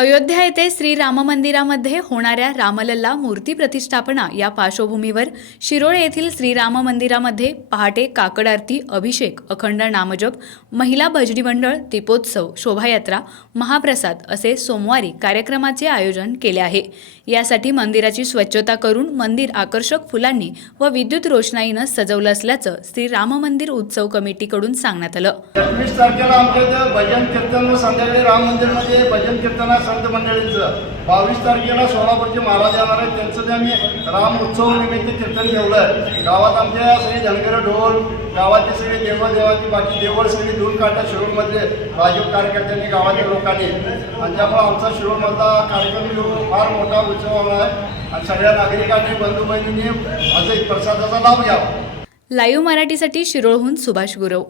अयोध्या येथे श्री राम मंदिरामध्ये होणाऱ्या रामलल्ला मूर्ती प्रतिष्ठापना या पार्श्वभूमीवर शिरोळे येथील श्रीराम मंदिरामध्ये पहाटे काकड आरती अभिषेक अखंड नामजप महिला भजनी मंडळ दीपोत्सव शोभायात्रा महाप्रसाद असे सोमवारी कार्यक्रमाचे आयोजन केले आहे. यासाठी मंदिराची स्वच्छता करून मंदिर आकर्षक फुलांनी व विद्युत रोषणाईनं सजवलं असल्याचं श्री राम मंदिर उत्सव कमिटीकडून सांगण्यात आलं. भजन कीर्तन भजन कीर्तन संत मंडळींचं. बावीस तारखेला सोलापूरचे महाराज येणार आहेत. त्यांचं ते आम्ही राम उत्सव निमित्त कीर्तन ठेवलं आहे गावात आमच्या सगळे धनगर ढोल गावातले सगळे देवदेवाची बाकी देवळ सगळी धुवून काढतात शिरूरमधले भाजप कार्यकर्त्यांनी गावातील लोकांनी. आणि त्यामुळे आमचा शिरूरमधला कार्यक्रम फार मोठा उत्सव होणार आहे. आणि सगळ्या नागरिकांनी बंधू बहिणींनी असं एक प्रसादाचा लाभ घ्यावा. लाईव्ह मराठीसाठी शिरोळहून सुभाष गुरव.